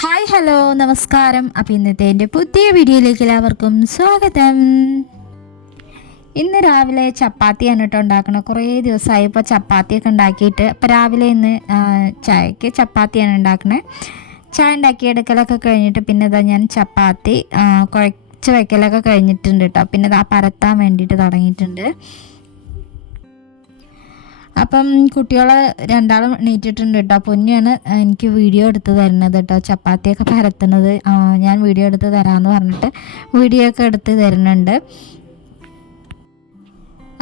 Hi hello നമസ്കാരം. അപ്പം ഇന്നത്തെ എന്റെ പുതിയ വീഡിയോയിലേക്ക് എല്ലാവർക്കും സ്വാഗതം. ഇന്ന് രാവിലെ ചപ്പാത്തിയാണ് കേട്ടോ ഉണ്ടാക്കണം കുറേ ദിവസമായി ഇപ്പോൾ ചപ്പാത്തിയൊക്കെ ഉണ്ടാക്കിയിട്ട് അപ്പോൾ രാവിലെ ഇന്ന് ചായക്ക് ചപ്പാത്തിയാണ് ഉണ്ടാക്കുന്നത് ചായ ഉണ്ടാക്കിയെടുക്കലൊക്കെ കഴിഞ്ഞിട്ട് പിന്നെ ഇതാ ഞാൻ ചപ്പാത്തി കുഴച്ച് വയ്ക്കലൊക്കെ കഴിഞ്ഞിട്ടുണ്ട് കേട്ടോ പിന്നെ ഇതാ പരത്താൻ വേണ്ടിയിട്ട് തുടങ്ങിയിട്ടുണ്ട്. അപ്പം കുട്ടികളെ രണ്ടാളും എണീറ്റിട്ടുണ്ട് കേട്ടോ. പൊന്നിയാണ് എനിക്ക് വീഡിയോ എടുത്ത് തരുന്നത് കേട്ടോ. ചപ്പാത്തിയൊക്കെ പരത്തുന്നത്. ഞാൻ വീഡിയോ എടുത്ത് തരാമെന്ന് പറഞ്ഞിട്ട് വീഡിയോ ഒക്കെ എടുത്ത് തരുന്നുണ്ട്.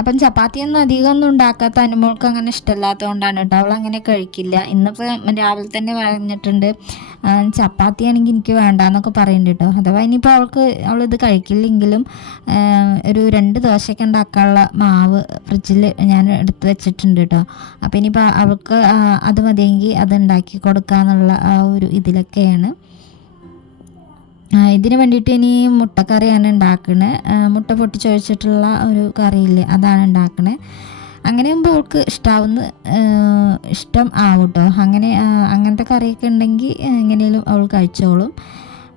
അപ്പം ചപ്പാത്തിയൊന്നും അധികം ഒന്നും ഉണ്ടാക്കാത്ത അനുമോൾക്ക് അങ്ങനെ ഇഷ്ടമില്ലാത്തതുകൊണ്ടാണ് കേട്ടോ. അവൾ അങ്ങനെ കഴിക്കില്ല. ഇന്നിപ്പോൾ രാവിലെ തന്നെ പറഞ്ഞിട്ടുണ്ട് ചപ്പാത്തി ആണെങ്കിൽ എനിക്ക് വേണ്ടാന്നൊക്കെ പറയുന്നുണ്ട് കേട്ടോ. അഥവാ ഇനിയിപ്പോൾ അവൾക്ക് അവൾ ഇത് കഴിക്കില്ലെങ്കിലും ഒരു രണ്ട് ദോശയൊക്കെ ഉണ്ടാക്കാനുള്ള മാവ് ഫ്രിഡ്ജിൽ ഞാൻ എടുത്ത് വെച്ചിട്ടുണ്ട് കേട്ടോ. അപ്പോൾ ഇനിയിപ്പോൾ അവൾക്ക് അത് മതിയെങ്കിൽ അത് ഉണ്ടാക്കി കൊടുക്കാന്നുള്ള ആ ഒരു ഇതിലൊക്കെയാണ്. ഇതിന് വേണ്ടിയിട്ട് ഇനി മുട്ടക്കറിയാണ് ഉണ്ടാക്കണേ. മുട്ട പൊട്ടിച്ചൊഴിച്ചിട്ടുള്ള ഒരു കറിയില്ലേ അതാണ് ഉണ്ടാക്കണേ. അങ്ങനെ ആകുമ്പോൾ അവൾക്ക് ഇഷ്ടാവുന്ന ഇഷ്ടം ആവും കേട്ടോ അങ്ങനെ അങ്ങനത്തെ കറിയൊക്കെ ഉണ്ടെങ്കിൽ എങ്ങനെയും അവൾ കഴിച്ചോളും.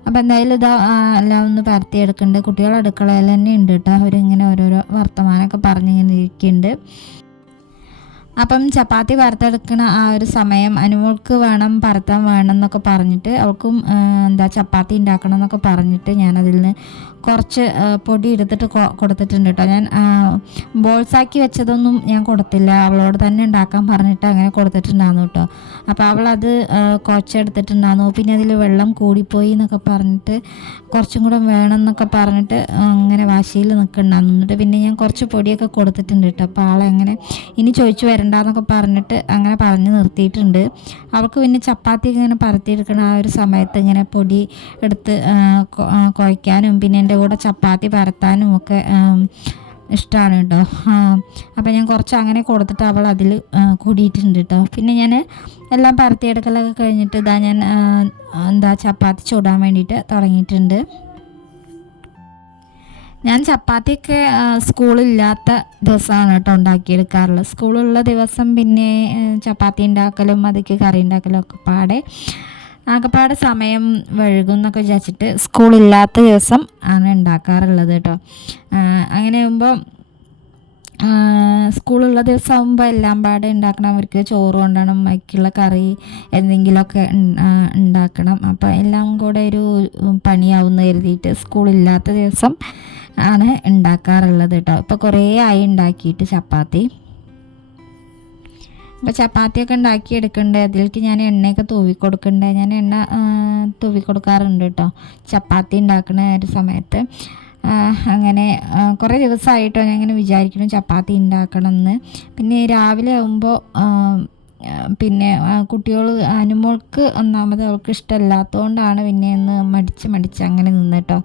അപ്പോൾ എന്തായാലും ഇതാ എല്ലാം ഒന്ന് പരത്തി എടുക്കുന്നുണ്ട് കുട്ടികൾ അടുക്കളയിൽ തന്നെ ഉണ്ട് കേട്ടോ. അവരിങ്ങനെ ഓരോരോ വർത്തമാനമൊക്കെ പറഞ്ഞിങ്ങനെ ഇരിക്കുന്നുണ്ട് അപ്പം ചപ്പാത്തി വറുത്തെടുക്കുന്ന ആ ഒരു സമയം അനുമോൾക്ക് വേണം പരത്താൻ വേണം എന്നൊക്കെ പറഞ്ഞിട്ട് അവൾക്കും എന്താ ചപ്പാത്തി ഉണ്ടാക്കണം എന്നൊക്കെ പറഞ്ഞിട്ട് ഞാനതിൽ നിന്ന് കുറച്ച് പൊടി എടുത്തിട്ട് കൊടുത്തിട്ടുണ്ട് കേട്ടോ. ഞാൻ ബോൾസാക്കി വെച്ചതൊന്നും ഞാൻ കൊടുത്തില്ല. അവളോട് തന്നെ ഉണ്ടാക്കാൻ പറഞ്ഞിട്ട് അങ്ങനെ കൊടുത്തിട്ടുണ്ടായിരുന്നു കേട്ടോ. അപ്പോൾ അവളത് കുറച്ചെടുത്തിട്ടുണ്ടായിരുന്നു പിന്നെ അതിൽ വെള്ളം കൂടിപ്പോയി എന്നൊക്കെ പറഞ്ഞിട്ട് കുറച്ചും കൂടെ വേണം എന്നൊക്കെ പറഞ്ഞിട്ട് അങ്ങനെ വാശിയിൽ നിൽക്കുന്നുണ്ടായിരുന്നു. എന്നിട്ട് പിന്നെ ഞാൻ കുറച്ച് പൊടിയൊക്കെ കൊടുത്തിട്ടുണ്ട് കേട്ടോ. അപ്പോൾ ആളെങ്ങനെ ഇനി ചോദിച്ചു വരണ്ടെന്നൊക്കെ പറഞ്ഞിട്ട് അങ്ങനെ പറഞ്ഞു നിർത്തിയിട്ടുണ്ട്. അവൾക്ക് പിന്നെ ചപ്പാത്തി ഇങ്ങനെ പരത്തിയെടുക്കണ ആ ഒരു സമയത്ത് ഇങ്ങനെ പൊടി എടുത്ത് കുഴയ്ക്കാനും പിന്നെ എന്റെ കൂടെ ചപ്പാത്തി പരത്താനും ഒക്കെ ഇഷ്ടമാണ് കേട്ടോ. അപ്പോൾ ഞാൻ കുറച്ച് അങ്ങനെ കൊടുത്തിട്ട് അവൾ അതിൽ കൂടിയിട്ടുണ്ട് കേട്ടോ. പിന്നെ ഞാൻ എല്ലാം പരത്തിയെടുക്കലൊക്കെ കഴിഞ്ഞിട്ട് ഇതാ ഞാൻ എന്താ ചപ്പാത്തി ചൂടാൻ വേണ്ടിയിട്ട് തുടങ്ങിയിട്ടുണ്ട്. ഞാൻ ചപ്പാത്തിയൊക്കെ സ്കൂളില്ലാത്ത ദിവസമാണ് കേട്ടോ ഉണ്ടാക്കിയെടുക്കാറുള്ളത്. സ്കൂളുള്ള ദിവസം പിന്നെ ചപ്പാത്തി ഉണ്ടാക്കലും അതൊക്കെ കറി ഉണ്ടാക്കലും ഒക്കെ പാടെ ആകെപ്പാടെ സമയം വഴുകും എന്നൊക്കെ വിചാരിച്ചിട്ട് സ്കൂളില്ലാത്ത ദിവസം ആണ് ഉണ്ടാക്കാറുള്ളത് കേട്ടോ. അങ്ങനെ ആകുമ്പോൾ സ്കൂളുള്ള ദിവസം ആകുമ്പോൾ എല്ലാം പാടെ ഉണ്ടാക്കണം. അവർക്ക് ചോറ് കൊണ്ടണം ബാക്കിയുള്ള കറി എന്തെങ്കിലുമൊക്കെ ഉണ്ടാക്കണം. അപ്പോൾ എല്ലാം കൂടെ ഒരു പണിയാവുന്ന കരുതിയിട്ട് സ്കൂളില്ലാത്ത ദിവസം ആണ് ഉണ്ടാക്കാറുള്ളത് കേട്ടോ. ഇപ്പോൾ കുറേ ആയി ഉണ്ടാക്കിയിട്ട് ചപ്പാത്തി. അപ്പോൾ ചപ്പാത്തിയൊക്കെ ഉണ്ടാക്കി എടുക്കണ്ടേ അതിലേക്ക് ഞാൻ എണ്ണയൊക്കെ തൂവി കൊടുക്കണ്ടേ ഞാൻ എണ്ണ തൂവി കൊടുക്കാറുണ്ട് കേട്ടോ. ചപ്പാത്തി ഉണ്ടാക്കുന്ന ഒരു സമയത്ത്. അങ്ങനെ കുറേ ദിവസമായിട്ടോ ഞാൻ ഇങ്ങനെ വിചാരിക്കുന്നു ചപ്പാത്തി ഉണ്ടാക്കണം എന്ന് പിന്നെ രാവിലെ ആകുമ്പോൾ പിന്നെ കുട്ടികൾ അനുമോൾക്ക് ഒന്നാമത് അവൾക്ക് ഇഷ്ടമല്ലാത്തതുകൊണ്ടാണ് പിന്നെ ഒന്ന് മടിച്ച് മടിച്ച് അങ്ങനെ നിന്നിട്ടോ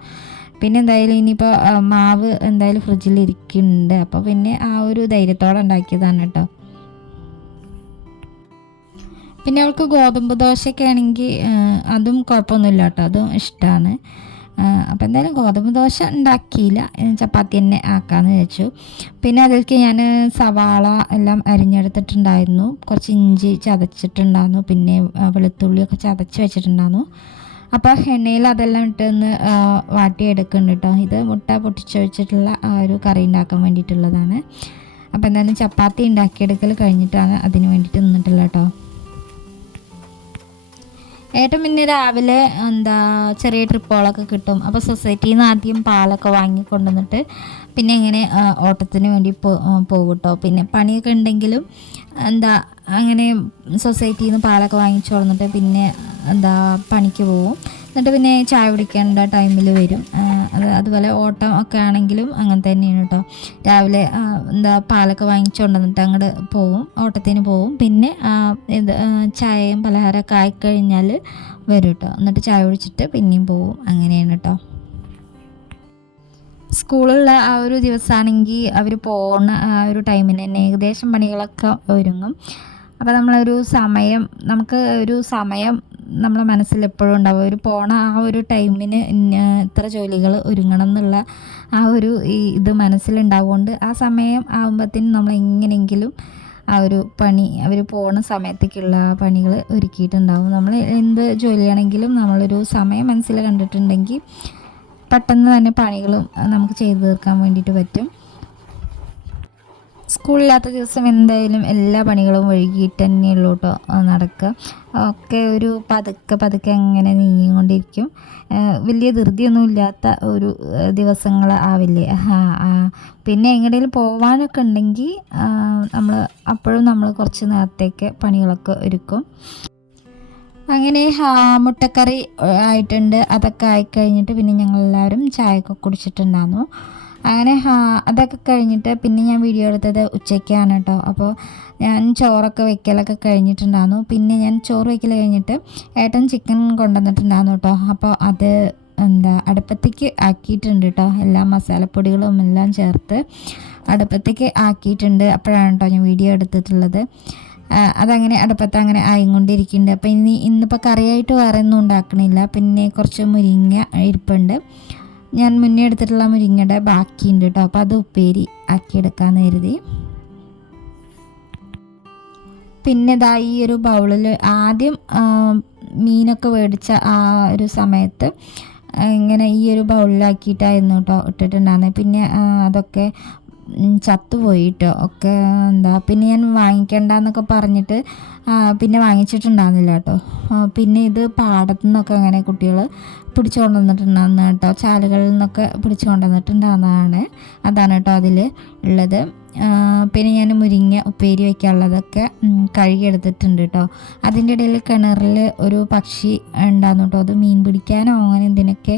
പിന്നെ എന്തായാലും ഇനിയിപ്പോൾ മാവ് എന്തായാലും ഫ്രിഡ്ജിൽ ഇരിക്കുന്നുണ്ട് അപ്പോൾ പിന്നെ ആ ഒരു ധൈര്യത്തോടെ ഉണ്ടാക്കിയതാണ് കേട്ടോ. പിന്നെ അവൾക്ക് ഗോതമ്പ് ദോശയൊക്കെ ആണെങ്കിൽ അതും കുഴപ്പമൊന്നുമില്ല കേട്ടോ. അതും ഇഷ്ടമാണ് അപ്പോൾ എന്തായാലും ഗോതമ്പ് ദോശ ഉണ്ടാക്കിയില്ല. ചപ്പാത്തി തന്നെ ആക്കാമെന്ന് വെച്ചു പിന്നെ അതിലേക്ക് ഞാൻ സവാള എല്ലാം അരിഞ്ഞെടുത്തിട്ടുണ്ടായിരുന്നു. കുറച്ച് ഇഞ്ചി ചതച്ചിട്ടുണ്ടായിരുന്നു പിന്നെ വെളുത്തുള്ളിയൊക്കെ ചതച്ച് വെച്ചിട്ടുണ്ടായിരുന്നു അപ്പോൾ എണ്ണയിൽ അതെല്ലാം ഇട്ടൊന്ന് വാട്ടിയെടുക്കുന്നുണ്ട് കേട്ടോ ഇത് മുട്ട പൊട്ടിച്ച് വെച്ചിട്ടുള്ള ആ ഒരു കറി ഉണ്ടാക്കാൻ വേണ്ടിയിട്ടുള്ളതാണ്. അപ്പോൾ എന്തായാലും ചപ്പാത്തി ഉണ്ടാക്കിയെടുക്കൽ കഴിഞ്ഞിട്ടാണ് അതിന് വേണ്ടിയിട്ട് നിന്നിട്ടുള്ളത് കേട്ടോ ഏട്ടൻ പിന്നെ രാവിലെ എന്താ ചെറിയ ട്രിപ്പുകളൊക്കെ കിട്ടും. അപ്പോൾ സൊസൈറ്റിയിൽ നിന്ന് ആദ്യം പാലൊക്കെ വാങ്ങി കൊണ്ടുവന്നിട്ട് പിന്നെ ഇങ്ങനെ ഓട്ടത്തിന് വേണ്ടി പോകും കേട്ടോ പിന്നെ പണിയൊക്കെ ഉണ്ടെങ്കിലും എന്താ അങ്ങനെ സൊസൈറ്റിയിൽ നിന്ന് പാലൊക്കെ വാങ്ങിച്ചു കൊടുത്തിട്ട് പിന്നെ എന്താ പണിക്ക് പോകും എന്നിട്ട് പിന്നെ ചായ കുടിക്കേണ്ട ടൈമിൽ വരും. അത് അതുപോലെ ഓട്ടം ഒക്കെ ആണെങ്കിലും അങ്ങനെ തന്നെയാണ് കേട്ടോ രാവിലെ എന്താ പാലൊക്കെ വാങ്ങിച്ചു കൊണ്ടുവന്നിട്ട് അങ്ങോട്ട് പോവും. ഓട്ടത്തിന് പോവും. പിന്നെ ഇത് ചായയും പലഹാരമൊക്കെ ആയിക്കഴിഞ്ഞാൽ വരും കേട്ടോ എന്നിട്ട് ചായ കുടിച്ചിട്ട് പിന്നെയും പോവും. അങ്ങനെയാണ് കേട്ടോ സ്കൂളുള്ള ആ ഒരു ദിവസമാണെങ്കിൽ അവർ പോകുന്ന ആ ഒരു ടൈമിന് തന്നെ ഏകദേശം പണികളൊക്കെ ഒരുങ്ങും. അപ്പോൾ നമ്മളൊരു സമയം നമുക്ക് ഒരു സമയം നമ്മളെ മനസ്സിൽ എപ്പോഴും ഉണ്ടാവും. ഒരു പോണ ആ ഒരു ടൈമിന് ഇത്ര ജോലികൾ ഒരുങ്ങണം എന്നുള്ള ആ ഒരു ഇത് മനസ്സിലുണ്ടാവുകൊണ്ട് ആ സമയം ആകുമ്പോഴത്തേനും നമ്മൾ എങ്ങനെയെങ്കിലും ആ ഒരു പണി അവർ പോണ സമയത്തേക്കുള്ള പണികൾ ഒരുക്കിയിട്ടുണ്ടാവും. നമ്മൾ എന്ത് ജോലിയാണെങ്കിലും നമ്മളൊരു സമയം മനസ്സിൽ കണ്ടിട്ടുണ്ടെങ്കിൽ പെട്ടെന്ന് തന്നെ പണികളും നമുക്ക് ചെയ്തു തീർക്കാൻ വേണ്ടിയിട്ട് പറ്റും. സ്കൂളില്ലാത്ത ദിവസം എന്തായാലും എല്ലാ പണികളും ഒഴുകിയിട്ട് തന്നെയുള്ളൂ കേട്ടോ നടക്കുക. ഒക്കെ ഒരു പതുക്കെ പതുക്കെ അങ്ങനെ നീങ്ങിക്കൊണ്ടിരിക്കും. വലിയ ധൃതിയൊന്നും ഇല്ലാത്ത ഒരു ദിവസങ്ങൾ ആവില്ലേ? പിന്നെ എങ്ങനെയും പോകാനൊക്കെ ഉണ്ടെങ്കിൽ നമ്മൾ അപ്പോഴും നമ്മൾ കുറച്ച് നേരത്തേക്ക് പണികളൊക്കെ ഒരുക്കും. അങ്ങനെ മുട്ടക്കറി ആയിട്ടുണ്ട്. അതൊക്കെ ആയിക്കഴിഞ്ഞിട്ട് പിന്നെ ഞങ്ങളെല്ലാവരും ചായയൊക്കെ കുടിച്ചിട്ടുണ്ടായിരുന്നു. അങ്ങനെ അതൊക്കെ കഴിഞ്ഞിട്ട് പിന്നെ ഞാൻ വീഡിയോ എടുത്തത് ഉച്ചയ്ക്കാണ് കേട്ടോ. അപ്പോൾ ഞാൻ ചോറൊക്കെ വെക്കലൊക്കെ കഴിഞ്ഞിട്ടുണ്ടായിരുന്നു. പിന്നെ ഞാൻ ചോറ് വെക്കൽ കഴിഞ്ഞിട്ട് ഏട്ടൻ ചിക്കൻ കൊണ്ടുവന്നിട്ടുണ്ടായിരുന്നു കേട്ടോ. അപ്പോൾ അത് എന്താ അടുപ്പത്തേക്ക് ആക്കിയിട്ടുണ്ട് കേട്ടോ. എല്ലാ മസാലപ്പൊടികളും എല്ലാം ചേർത്ത് അടുപ്പത്തേക്ക് ആക്കിയിട്ടുണ്ട്. അപ്പോഴാണ് കേട്ടോ ഞാൻ വീഡിയോ എടുത്തിട്ടുള്ളത്. അതങ്ങനെ അടുപ്പത്ത് അങ്ങനെ ആയിക്കൊണ്ടിരിക്കുന്നുണ്ട്. അപ്പോൾ ഇനി ഇന്നിപ്പോൾ കറിയായിട്ട് വേറെ ഒന്നും ഉണ്ടാക്കണില്ല. പിന്നെ കുറച്ച് മുരിങ്ങ ഇരിപ്പുണ്ട്. ഞാൻ മുന്നേ എടുത്തിട്ടുള്ള മുരിങ്ങയുടെ ബാക്കിയുണ്ട് കേട്ടോ അപ്പോൾ അത് ഉപ്പേരി ആക്കിയെടുക്കാമെന്ന് കരുതി. പിന്നെ ഇതാ ഈ ഒരു ബൗളിൽ ആദ്യം മീനൊക്കെ മേടിച്ച ആ ഒരു സമയത്ത് ഇങ്ങനെ ഈ ഒരു ബൗളിലാക്കിയിട്ടായിരുന്നു കേട്ടോ ഇട്ടിട്ടുണ്ടായിരുന്നത് പിന്നെ അതൊക്കെ ചത്തുപോയിട്ടോ ഒക്കെ എന്താ പിന്നെ ഞാൻ വാങ്ങിക്കണ്ടെന്നൊക്കെ പറഞ്ഞിട്ട് പിന്നെ വാങ്ങിച്ചിട്ടുണ്ടായിരുന്നില്ല കേട്ടോ. പിന്നെ ഇത് പാടത്തു നിന്നൊക്കെ അങ്ങനെ കുട്ടികൾ പിടിച്ചു കൊണ്ടുവന്നിട്ടുണ്ടാകുന്ന കേട്ടോ. ചാലുകളിൽ നിന്നൊക്കെ പിടിച്ചു കൊണ്ടുവന്നിട്ടുണ്ടാകുന്നതാണ് അതാണ് കേട്ടോ അതിൽ ഉള്ളത്. പിന്നെ ഞാൻ മുരിങ്ങ ഉപ്പേരി വയ്ക്കാനുള്ളതൊക്കെ കഴുകിയെടുത്തിട്ടുണ്ട് കേട്ടോ. അതിന്റെ ഇടയിൽ കിണറിൽ ഒരു പക്ഷി ഉണ്ടായിരുന്നു കേട്ടോ. അത് മീൻ പിടിക്കാനോ അങ്ങനെ എന്തിനൊക്കെ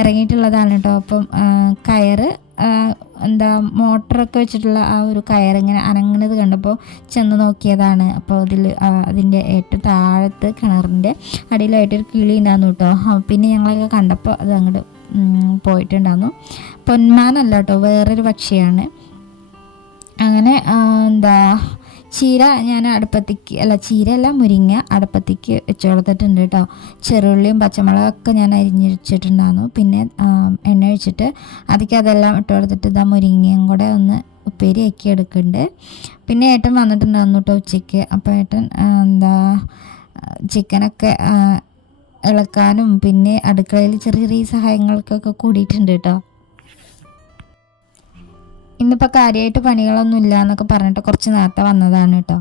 ഇറങ്ങിയിട്ടുള്ളതാണ് കേട്ടോ. അപ്പം കയറ് എന്താ മോട്ടറൊക്കെ വെച്ചിട്ടുള്ള ആ ഒരു കയറിങ്ങനെ അനങ്ങുന്നത് കണ്ടപ്പോൾ ചെന്ന് നോക്കിയതാണ്. അപ്പോൾ അതിൽ അതിന്റെ ഏറ്റവും താഴത്ത് കിണറിന്റെ അടിയിലായിട്ടൊരു കിളി ഉണ്ടായിരുന്നു കേട്ടോ പിന്നെ ഞങ്ങളൊക്കെ കണ്ടപ്പോൾ അത് അങ്ങോട്ട് പോയിട്ടുണ്ടായിരുന്നു. പൊന്മാനല്ല കേട്ടോ വേറൊരു പക്ഷിയാണ്. അങ്ങനെ എന്താ ചീര ഞാൻ അടുപ്പത്തേക്ക് അല്ല ചീരയല്ല മുരിങ്ങ അടുപ്പത്തേക്ക് വെച്ച് കൊടുത്തിട്ടുണ്ട് കേട്ടോ ചെറുള്ളിയും പച്ചമുളകൊക്കെ ഞാൻ അരിഞ്ഞിച്ചിട്ടുണ്ടായിരുന്നു പിന്നെ എണ്ണ ഒഴിച്ചിട്ട് അതിക്ക് അതെല്ലാം ഇട്ട് കൊടുത്തിട്ട് ഇതാ മുരിങ്ങയും കൂടെ ഒന്ന് ഉപ്പേരി ആക്കി എടുക്കുന്നുണ്ട്. പിന്നെ ഏട്ടൻ വന്നിട്ടുണ്ടായിരുന്നു കേട്ടോ ഉച്ചയ്ക്ക്. അപ്പോൾ ഏട്ടൻ എന്താ ചിക്കനൊക്കെ ഇളക്കാനും പിന്നെ അടുക്കളയിൽ ചെറിയ ചെറിയ സഹായങ്ങൾക്കൊക്കെ കൂടിയിട്ടുണ്ട് കേട്ടോ ഇന്നിപ്പോൾ കാര്യമായിട്ട് പണികളൊന്നും ഇല്ല എന്നൊക്കെ പറഞ്ഞിട്ട് കുറച്ച് നേരത്തെ വന്നതാണ് കേട്ടോ.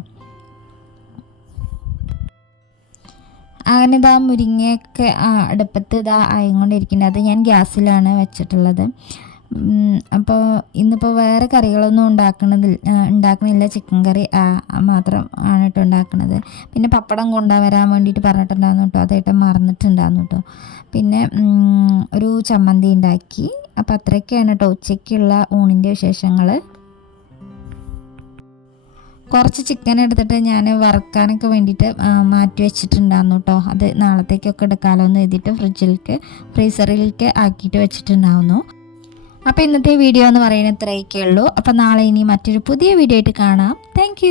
അങ്ങനെ ഇതാ മുരിങ്ങയൊക്കെ അടുപ്പത്ത് ഇതാ ആയിക്കൊണ്ടിരിക്കുന്നത് അത് ഞാൻ ഗ്യാസിലാണ് വെച്ചിട്ടുള്ളത്. അപ്പോൾ ഇന്നിപ്പോൾ വേറെ കറികളൊന്നും ഉണ്ടാക്കണതിൽ ഉണ്ടാക്കണില്ല. ചിക്കൻ കറി മാത്രം ആണ് കേട്ടോ ഉണ്ടാക്കുന്നത് പിന്നെ പപ്പടം കൊണ്ടുവരാൻ വേണ്ടിയിട്ട് പറഞ്ഞിട്ടുണ്ടായിരുന്നു കേട്ടോ അതായിട്ട് മറന്നിട്ടുണ്ടായിരുന്നു കേട്ടോ പിന്നെ ഒരു ചമ്മന്തി ഉണ്ടാക്കി. അപ്പോൾ അത്രയൊക്കെയാണ് കേട്ടോ ഉച്ചയ്ക്കുള്ള ഊണിന്റെ വിശേഷങ്ങൾ കുറച്ച് ചിക്കൻ എടുത്തിട്ട് ഞാൻ വറുക്കാനൊക്കെ വേണ്ടിയിട്ട് മാറ്റി വെച്ചിട്ടുണ്ടായിരുന്നു കേട്ടോ അത് നാളത്തേക്കൊക്കെ എടുക്കാമല്ലോ എന്ന് എഴുതിയിട്ട് ഫ്രിഡ്ജിലേക്ക് ഫ്രീസറിലേക്ക് ആക്കിയിട്ട് വെച്ചിട്ടുണ്ടായിരുന്നു അപ്പോൾ ഇന്നത്തെ വീഡിയോ എന്ന് പറയുന്നത് ഇത്രയൊക്കെ ഉള്ളൂ അപ്പോൾ നാളെ ഇനി മറ്റൊരു പുതിയ വീഡിയോ ആയിട്ട് കാണാം. താങ്ക്